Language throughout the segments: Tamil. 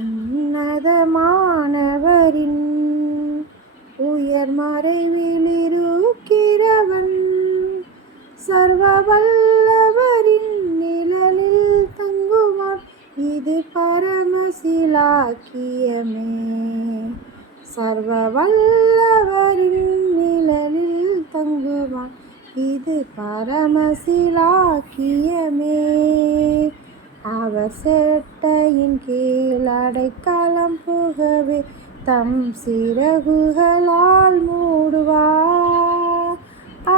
உன்னதமானவரின் உயர் மறைவிலிருக்கிறவன் சர்வ வல்லவரின் நிழலில் தங்குவான். இது பரமசிலாக்கியமே. சர்வ வல்லவரின் நிழலில் தங்குவான். இது பரமசிலாக்கியமே. அவர் சேட்டையின் கீழ் அடைக்கலம் புகவே தம் சிறகுகளால் மூடுவார்.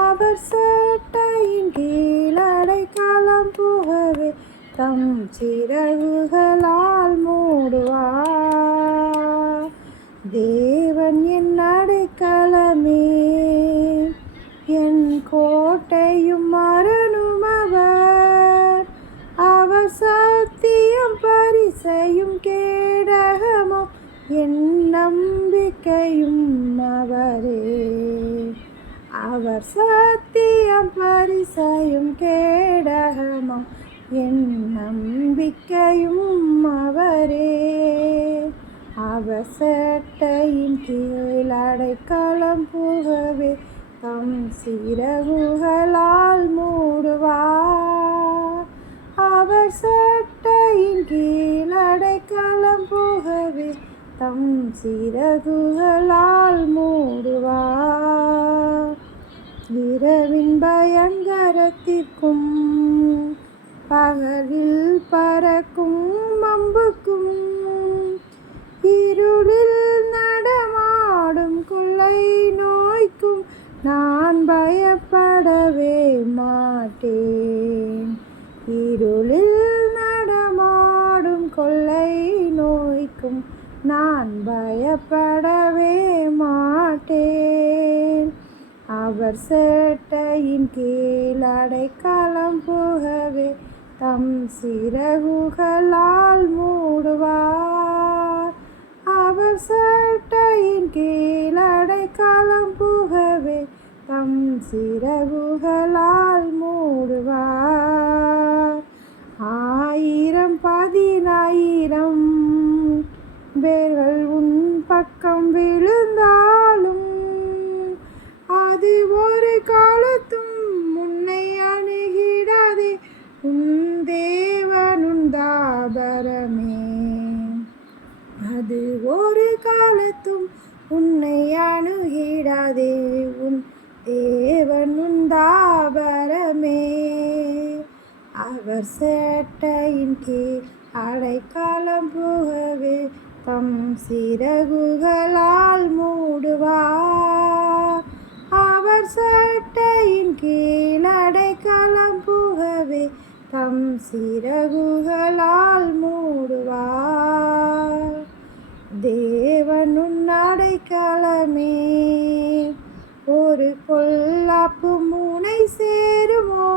அவர் சேட்டையின் கீழ் அடைக்கலம் புகவே தம் சிறகுகளால் மூடுவார். தேவன் என் அடைக்கலமே, என் கோட்டையும் மரணும் அவர். அவர் சத்தியம் பரிசையும் கேடகமோ, என் நம்பிக்கையும் அவரே. அவர் சத்தியம் பரிசையும் கேடகமோ, என் நம்பிக்கையும் அவரே. அவர் சேட்டையின் கீழ் அடைக்கலம் புகவே தம் சிறகுகளால் மூடுவார். அவர் சேட்டையின் கீழ் அடைக்கலம் புகவே தம் சிறகுகளால் மூடுவார். இரவின் பயங்கரத்திற்கும் பகலில் பறக்கும் அம்புக்கும் இருளில் நடமாடும் கொள்ளை நோய்க்கும் நான் பயப்படவே மாட்டேன். இருளில் நடமாடும் கொள்ளை நோய்க்கும் நான் பயப்படவே மாட்டேன். அவர் சேட்டையின் கீழ் அடைக்கலம் புகவே தம் சிறகுகளால் மூடுவார். அவர் சேட்டையின் கீழ் அடைக்கலம் புகவே தம் சிறகுகளால் மூடுவார். 1000 பேர்கள் உன் பக்கம் விழுந்தாலும் அது ஒரு காலத்தும் உன்னை அணுகிடாதே. உன் தேவனுன் தாபரமே, அது ஒரு காலத்தும் உன்னை அணுகிடாதே. உன் தேவனுன் தாபரமே. அவர் சேட்டையின் கீழ் அடைக்கலம் புகவே தம் சிறகுகளால் மூடுவார். அவர் சேட்டையின் கீழ் அடைக்கலம் புகவே தம் சிறகுகளால் மூடுவார். தேவனுன் அடைக்கலமே, ஒரு பொல்லாப்பு முனை சேருமோ,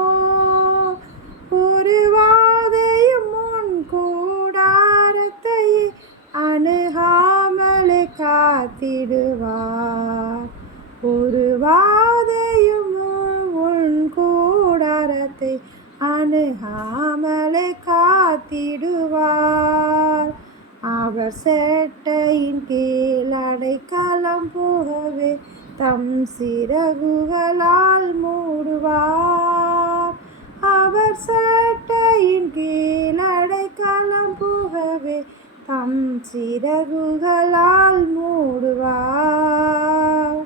ஒரு வாதையும் உன் கூடாரத்தை அணுகாமலே காத்திடுவார். ஒரு வாதையும் உன் கூடாரத்தை அணுகாமலே காத்திடுவார். அவர் சேட்டையின் கீழ் அடைக்கலம் புகவே தம் சிறகுகளால் மூடுவார். அவர் சேட்டையின் கீழ் அடைக்கலம் புகவே தம் சிறகுகளால் மூடுவார்.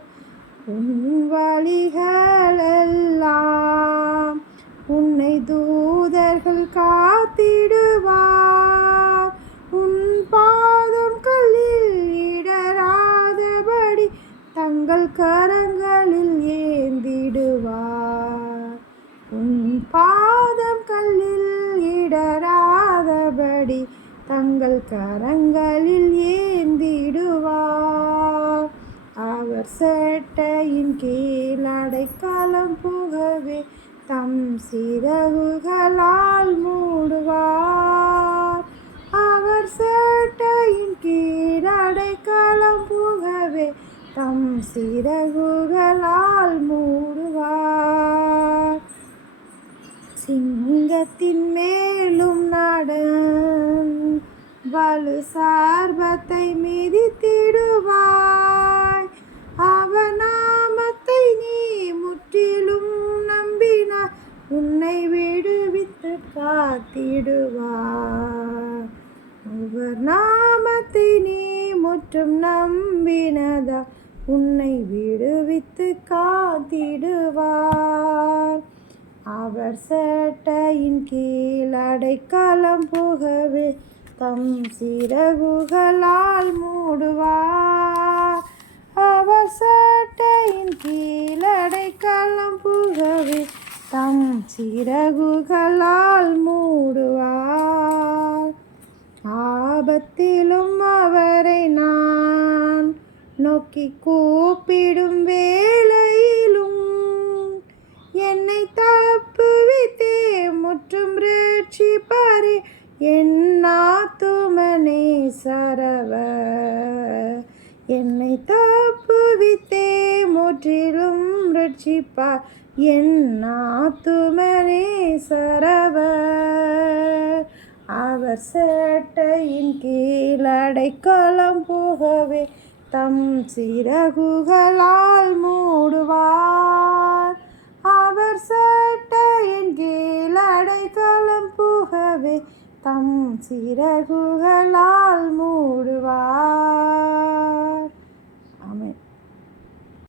உன் வழிகளெல்லாம் உன்னை தூதர்கள் காத்திடுவார். உன் பாதம் கல்லில் இடராதபடி தங்கள் கரங்களில் ஏந்திடுவார். உன் பாதம் கல்லில் இடராதபடி தங்கள் கரங்களில் ஏந்திடுவார். அவர் சேட்டையின் கீழ் அடைக்கலம் புகவே தம் சிறகுகளால் மூடுவார். அவர் சேட்டையின் கீழ் அடைக்கலம் புகவே தம் சிறகுகளால் மூடுவார். சிங்கத்தின் மேலும் வலு சார்பத்தை மிதித்திடுவாய். அவர் நாமத்தை நீ முற்றிலும் நம்பினாய், உன்னை விடுவித்து காத்திடுவார். அவர் நாமத்தை நீ முற்றும் நம்பினதா, உன்னை விடுவித்து காத்திடுவார். அவர் சேட்டையின் கீழ் அடைக்கலம் புகவே தம் சிறகுகளால் மூடுவார். அவர் சேட்டையின் கீழ் அடைக்கலம் புகவே தம் சிறகுகளால் மூடுவார். ஆபத்திலும் அவரை நான் நோக்கி கூப்பிடும் வேளையிலும் என்னை தப்புவித்தே முற்றும் ரட்சிப்பாரே என் ஆத்துமனே சரவர். என்னை தப்புவித்தே முற்றிலும் ரட்சிப்பார் என் ஆத்துமனே சரவர். அவர் சேட்டையின் கீழ் அடைக்கலம் புகவே தம் சிறகுகளால் மூடுவார். அவர் சேட்டையின் கீழ் அடைக்கலம் புகவே தம் சிறகுகளால் மூடுவார்.